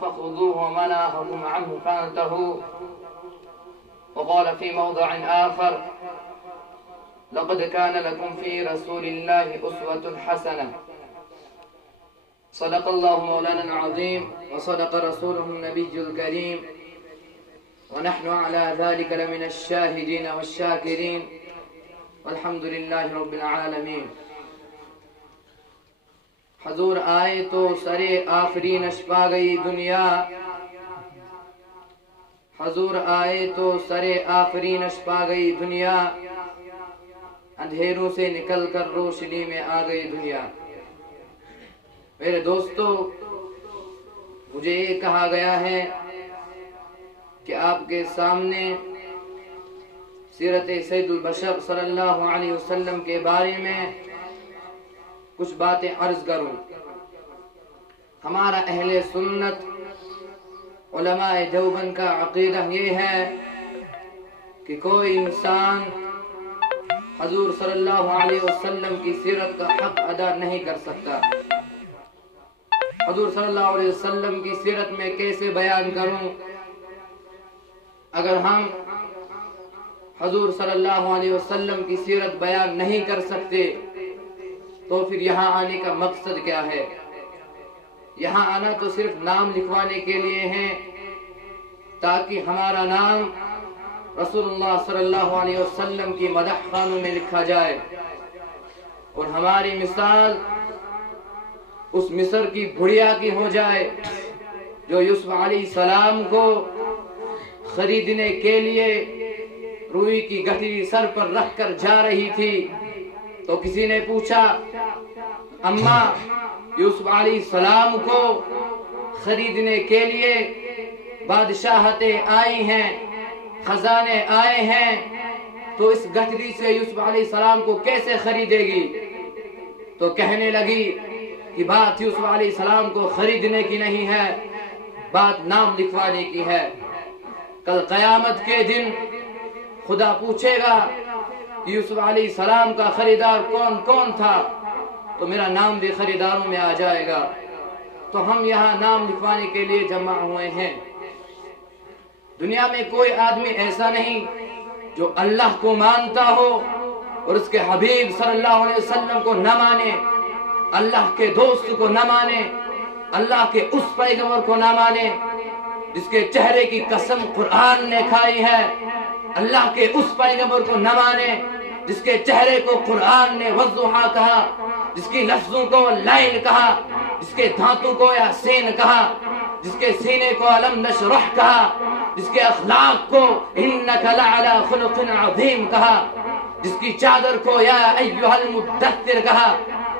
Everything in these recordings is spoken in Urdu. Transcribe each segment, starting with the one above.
فخذوه وما نهاكم عنه فانتهوا. وقال في موضع آخر: لقد كان لكم في رسول الله أسوة حسنة. صدق الله مولانا العظيم وصدق رسوله النبي الكريم، ونحن على ذلك لمن الشاهدين والشاكرين، والحمد لله رب العالمین. حضور آئے تو سرے آخری نشپا گئی دنیا، حضور آئے تو سرے آخری نشپا گئی دنیا، اندھیروں سے نکل کر روشنی میں آ گئی دنیا. میرے دوستو، مجھے یہ کہا گیا ہے کہ آپ کے سامنے سیرت سید البشر صلی اللہ علیہ وسلم کے بارے میں کچھ باتیں عرض کروں. ہمارا اہل سنت علماء دیوبند کا عقیدہ یہ ہے کہ کوئی انسان حضور صلی اللہ علیہ وسلم کی سیرت کا حق ادا نہیں کر سکتا. حضور صلی اللہ علیہ وسلم کی سیرت میں کیسے بیان کروں؟ اگر ہم حضور صلی اللہ علیہ وسلم کی سیرت بیان نہیں کر سکتے تو پھر یہاں آنے کا مقصد کیا ہے؟ یہاں آنا تو صرف نام لکھوانے کے لیے ہے تاکہ ہمارا نام رسول اللہ صلی اللہ علیہ وسلم کی مدح خانوں میں لکھا جائے، اور ہماری مثال اس مصر کی بھڑیا کی ہو جائے جو یوسف علیہ السلام کو خریدنے کے لیے روئی کی گٹھلی سر پر رکھ کر جا رہی تھی تو کسی نے پوچھا: اماں، یوسف علیہ السلام کو خریدنے کے لیے بادشاہتیں آئی ہیں، خزانے آئے ہیں، تو اس گٹھلی سے یوسف علیہ السلام کو کیسے خریدے گی؟ تو کہنے لگی کہ بات یوسف علیہ السلام کو خریدنے کی نہیں ہے، بات نام لکھوانے کی ہے. کل قیامت کے دن خدا پوچھے گا کہ یوسف علیہ السلام کا خریدار کون کون تھا، تو میرا نام بھی خریداروں میں آ جائے گا. تو ہم یہاں نام لکھوانے کے لیے جمع ہوئے ہیں. دنیا میں کوئی آدمی ایسا نہیں جو اللہ کو مانتا ہو اور اس کے حبیب صلی اللہ علیہ وسلم کو نہ مانے، اللہ کے دوست کو نہ مانے، اللہ کے اس پیغمبر کو نہ مانے جس کے چہرے کی قسم قرآن نے کھائی ہے، اللہ کے اس پیغمبر کو نہ مانے جس کے چہرے کو قرآن نے والضحیٰ کہا، جس کی لفظوں کو لیل کہا، جس کے دھاتوں کو یاسین کہا، جس کے سینے کو الم نشرح کہا، جس کے اخلاق کو انک لعلی خلق عظیم کہا، جس کی چادر کو یا ایھا المدثر کہا،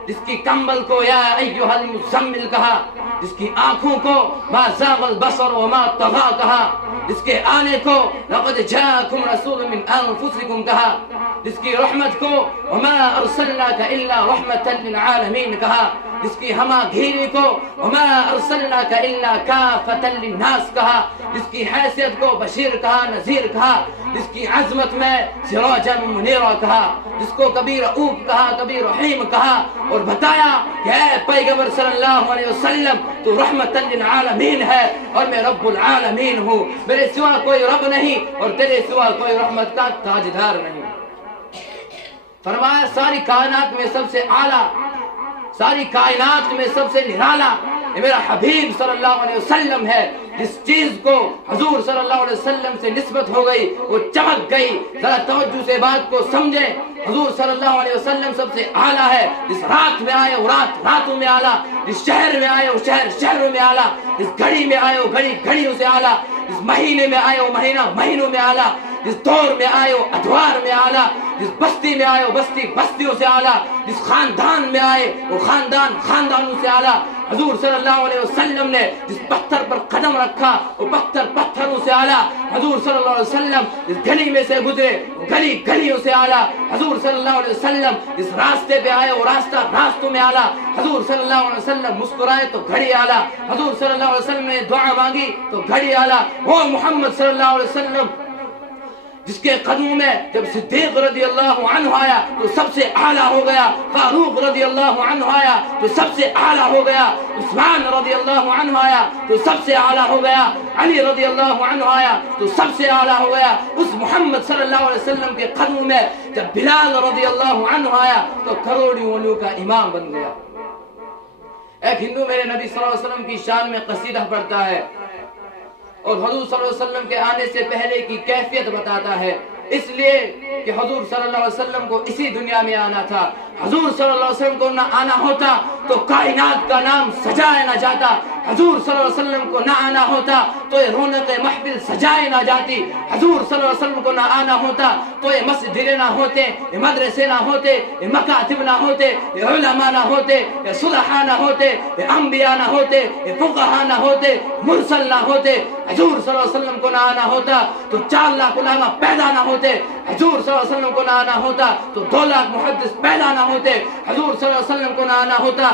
جس کی کمبل کو یا ایھا المزمل کہا، جس کی آنکھوں کو ما زاغ البصر وما طغى کہا، جس کے آنے کو لقد جاءکم رسول من انفسکم کہا، جس کی رحمت کو وما ارسلناک الا رحمتا للعالمین کہا، جس کی ہما گھیری کو وما ارسلناک الا کافتا للناس کہا، جس کی حیثیت کو بشیر کہا، نذیر کہا، جس کی عظمت میں سراجا منیرا کہا، جس کو کبھی رؤوف کہا، کبھی رحیم کہا، اور بتایا کہ اے پیغمبر صلی اللہ علیہ وسلم تو رحمت للعالمین ہے اور میں رب العالمین ہوں، میرے سوا کوئی رب نہیں اور تیرے سوا کوئی رحمت کا تاجدار نہیں. فرمایا ساری کائنات میں سب سے اعلیٰ، ساری کائنات میں سب سے نرالا یہ میرا حبیب صلی اللہ علیہ وسلم ہے. جس چیز کو حضور صلی اللہ علیہ وسلم سے نسبت ہو گئی وہ چمک گئی. ذرا توجہ سے بات کو سمجھیں. حضور صلی اللہ علیہ وسلم سب سے اعلیٰ ہے. جس رات میں آئے وہ رات راتوں میں اعلیٰ، جس شہر میں آئے وہ شہر شہروں میں اعلیٰ، جس گھڑی میں آئے وہ گھڑی گھڑیوں سے اعلیٰ، جس مہینے میں آئے وہ مہینہ مہینوں میں اعلیٰ، جس دور میں آئے وہ ادوار میں اعلیٰ، جس بستی میں آئے وہ بستی بستیوں سے اعلیٰ، جس خاندان میں آئے وہ خاندان خاندانوں سے اعلیٰ. حضور صلی اللہ علیہ وسلم نے جس پتھر پر قدم رکھا وہ پتھر پتھروں سے اعلیٰ. حضور صلی اللہ علیہ وسلم جس گلی میں سے گزرے وہ گلی گلیوں سے اعلیٰ. حضور صلی اللہ علیہ وسلم جس راستے پہ آئے وہ راستہ راستوں میں اعلیٰ. حضور صلی اللہ علیہ وسلم مسکرائے تو گھڑی اعلیٰ. حضور صلی اللہ علیہ وسلم نے دعا مانگی تو گھڑی اعلیٰ. وہ محمد صلی اللہ علیہ وسلم جس کے قدموں میں جب صدیق رضی اللہ عنہ آیا تو سب سے اعلیٰ ہو گیا، فاروق رضی اللہ عنہ آیا تو سب سے اعلیٰ ہو گیا، عثمان رضی اللہ عنہ آیا تو سب سے اعلیٰ ہو گیا، علی رضی اللہ عنہ آیا تو سب سے اعلیٰ ہو گیا۔ اس محمد صلی اللہ علیہ وسلم کے قدموں میں جب بلال رضی اللہ عنہ آیا تو کروڑوں کا امام بن گیا۔ ایک ہندو میرے نبی صلی اللہ علیہ وسلم کی شان میں قصیدہ پڑھتا ہے اور حضور صلی اللہ علیہ وسلم کے آنے سے پہلے کی کیفیت بتاتا ہے، اس لیے کہ حضور صلی اللہ علیہ وسلم کو اسی دنیا میں آنا تھا۔ حضور صلی اللہ علیہ وسلم کو نہ آنا ہوتا تو کائنات کا نام سجایا نہ جاتا، حضور صلی اللہ علیہ وسلم کو نہ آنا ہوتا تو یہ رونق محفل سجائے نہ جاتی، حضور صلی اللہ علیہ وسلم کو نہ آنا ہوتا تو یہ مسجدیں نہ ہوتے، یہ مدرسے نہ ہوتے، یہ مکاتب نہ ہوتے، یہ علماء نہ ہوتے، یہ صلحاء نہ ہوتے، یہ انبیاء نہ ہوتے، یہ فقہاء نہ ہوتے، مرسل نہ ہوتے۔ حضور صلی اللہ علیہ وسلم کو نہ آنا ہوتا تو 4 لاکھ علماء پیدا نہ ہوتے، حضور صلی اللہ علیہ وسلم کو نہ آنا ہوتا تو 2 لاکھ محدث پیدا نہ ہوتے، حضور صلی اللہ علیہ وسلم کو نہ آنا ہوتا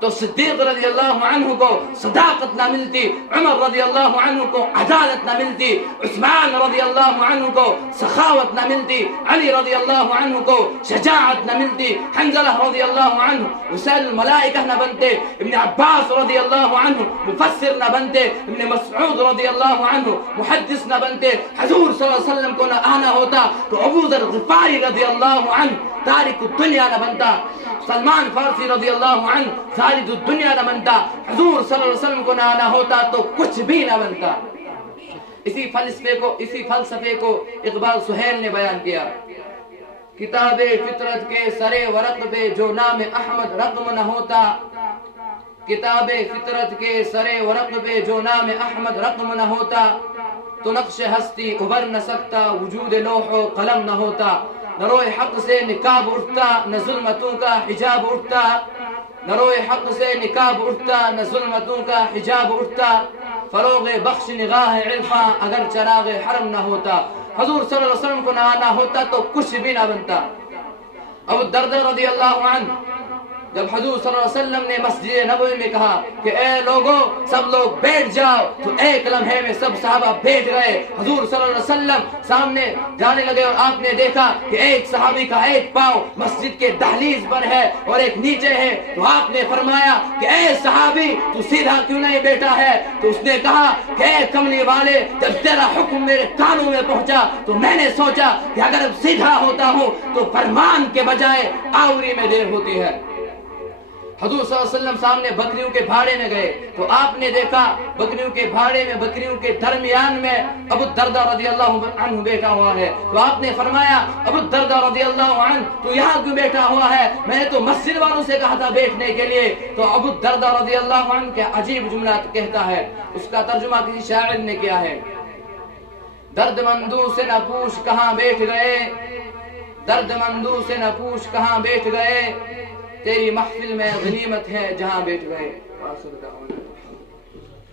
تو صدیق رضی اللہ عنہ کو صداقت نہ ملتی، عمر رضی اللہ عنہ کو عدالت نہ ملتی، عثمان رضی اللہ عنہ کو سخاوت نہ ملتی، علی رضی اللہ عنہ کو شجاعت نہ ملتی، حنظلہ رضی اللہ عنہ رسول الملائکہ نہ بنتے، ابن عباس رضی اللہ عنہ مفسر نہ بنتے، ابن مسعود رضی اللہ عنہ محدث نہ بنتے، حضور صلی اللہ علیہ وسلم کو نہ آنا ہوتا تو ابو ذر غفاری رضی اللہ عنہ تارک الدنیا نہ بنتا، سلمان فارسی رضی اللہ عنہ خالد الدنیا نہ بنتا، حضور صلی اللہ علیہ وسلم کو نہ آنا ہوتا تو کچھ بھی نہ بنتا۔ اسی فلسفے کو اقبال سہیل نے بیان کیا، کتاب فطرت کے سرے ورق پہ جو نام احمد رقم نہ ہوتا، کتاب فطرت کے سرے ورق پہ جو نام احمد رقم نہ ہوتا تو نقش ہستی ابھر نہ سکتا، وجود لوح و قلم نہ ہوتا، نہ روئے حق سے نقاب اٹھتا، نہ ظلمتوں کا حجاب اٹھتا، نہ روئے حق سے نقاب اٹھتا، نہ ظلمتوں کا حجاب اٹھتا، فروغ بخش نگاہ عرفاں اگر چراغ حرم نہ ہوتا۔ حضور صلی اللہ علیہ وسلم کو نہ آنا ہوتا تو کچھ بھی نہ بنتا۔ ابو الدرداء رضی اللہ عنہ جب حضور صلی اللہ علیہ وسلم نے مسجد نبوی میں کہا کہ اے لوگوں سب لوگ بیٹھ جاؤ تو ایک لمحے میں سب صحابہ بیٹھ گئے، حضور صلی اللہ علیہ وسلم سامنے جانے لگے اور آپ نے دیکھا کہ ایک صحابی کا ایک پاؤں مسجد کے دہلیز پر ہے اور ایک نیچے ہے، تو آپ نے فرمایا کہ اے صحابی تو سیدھا کیوں نہیں بیٹھا ہے؟ تو اس نے کہا کہ اے کملی والے جب تیرا حکم میرے کانوں میں پہنچا تو میں نے سوچا کہ اگر سیدھا ہوتا ہوں تو فرمان کے بجائے آوری میں دیر ہوتی ہے۔ حضور صلی اللہ علیہ وسلم سامنے بکریوں کے بھاڑے میں گئے تو آپ نے دیکھا بکریوں کے بھاڑے میں بکریوں کے درمیان میں ابو الدرداء رضی اللہ عنہ بیٹھا ہوا ہے، تو آپ نے فرمایا ابو الدرداء رضی اللہ عنہ تو یہاں کیوں بیٹھا ہوا ہے؟ میں نے تو مسجد والوں سے کہا تھا بیٹھنے کے لیے۔ تو ابو الدرداء رضی اللہ عنہ کیا عجیب جملہ کہتا ہے، اس کا ترجمہ کسی شاعر نے کیا ہے، درد مندوں سے نہ پوچھ کہاں بیٹھ گئے، درد مندوں سے نہ پوچھ کہاں بیٹھ گئے، تیری محفل میں غنیمت ہے جہاں بیٹھ گئے۔